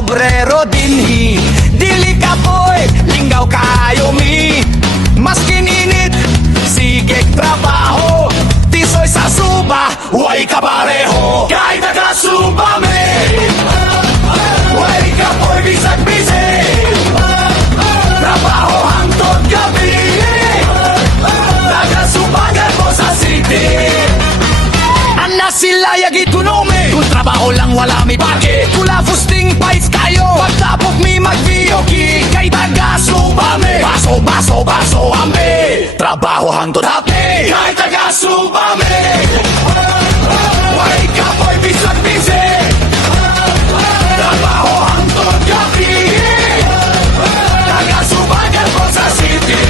obrero dinhi. Dili ka boy, linggaw kayo mi. Maskin init, sige trabaho. Tisoy sa suba, huwag ka pareho. Kahit taga-suba me, huwag ka boy, bisag-bisig. Trabaho hangtod gabi, taga-subagan mo sa city. Ana sila yagit kunome, kung trabaho lang wala mi pake. Kula fusting pies kayo, pagtapok mi mag-VOK. Kay taga-suba me, baso, baso, baso ambe. Trabaho hangtod happy, kay taga-suba me. Huwag ka boy, bisag-bisig. Trabaho hangtod gabi, taga-subagan mo sa city.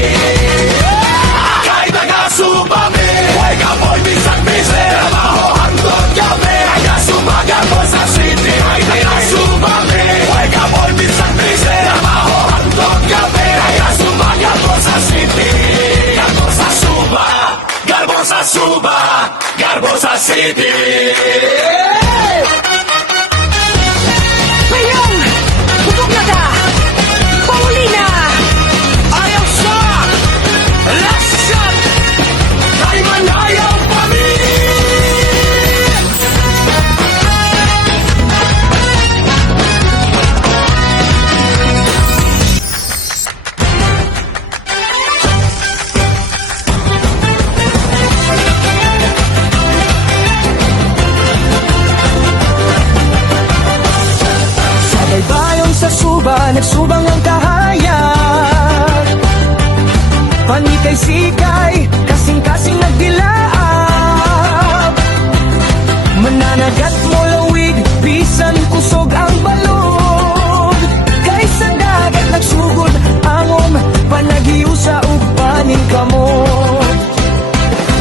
Kay taga-suba me, huwag ka boy, bisag-bisig. Trabaho hangtod gabi, taga-subagan mo sa city. Kay taga-suba me, huwag ka boy, bisag-bisig. Trabaho hangtod gabi, taga-subagan mo sa city. Garbo sa suba, garbo sa suba, garbo sa city. Mayong! Bukog na ka! Paulina! Ayaw siya! Last shot! Kay Manayaw Family! Sabay bayong sa suba, nagsubang ang kahayag. Panikay sikay, kasing-kasing nagdilaab. Mananagat mo lawig, bisan kusog ang balod. Kaysa dagat nagsugod, angom, panagiusa ug paning kamot.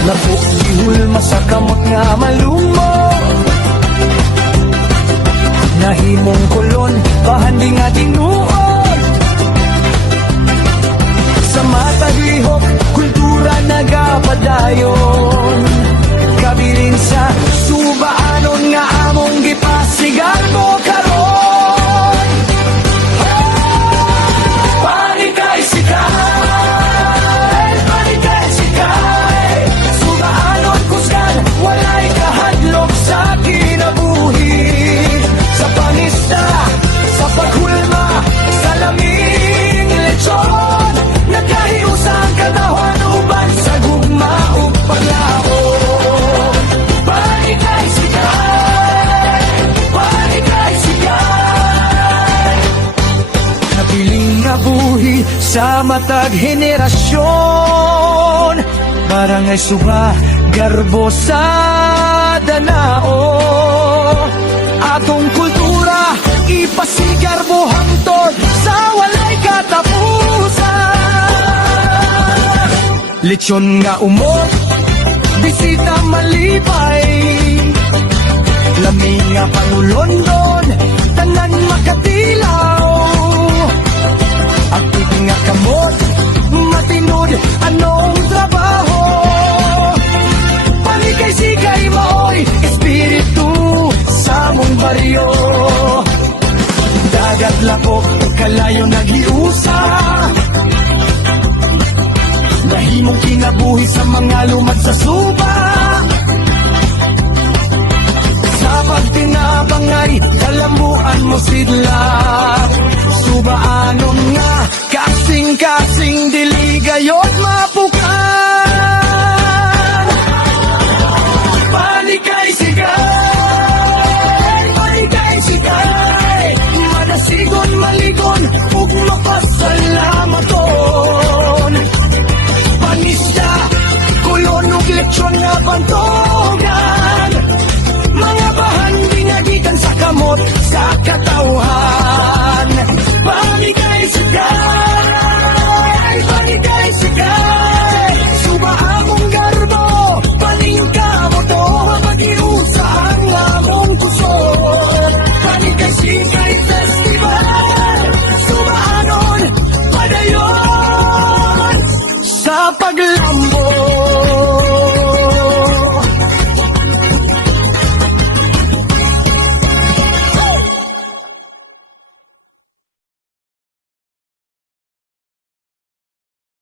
Labok gihulma sa kamot nga malumot. Nahimong kulon, bahandi nga tinuod. Sa mata lihok, kultura nagapadayon. Kabilin sa subaanon nga among gipasigar mo karon. Panikay sikay, panikay sikay. Subaanon kusgan, walay kahadlok sa kinabuhi. Sa pangista, sa paghulma, sa laming lechon. Nagkahiusa ang katawan, uban sa gugma o paglaon. Panikay sikay, panikay sikay. Nabiling nga buhi sa matag henerasyon. Barangay suba, garbo sa danao. Atong kultura, ipasigar mo hangtod sa walay katapusan. Lechon nga umot, bisita malipay. Laming nga pangulondon, tanan makatilaw. Akit nga kamot, matinod, anong trabaho. Panikay sikay maoy, espiritu sa mong baryo. Dagat lapok, kalayo naghiusa. Nahimong kinabuhi sa mga lumad sa suba. Sa pagtinabangay, kalambuan mo sidla.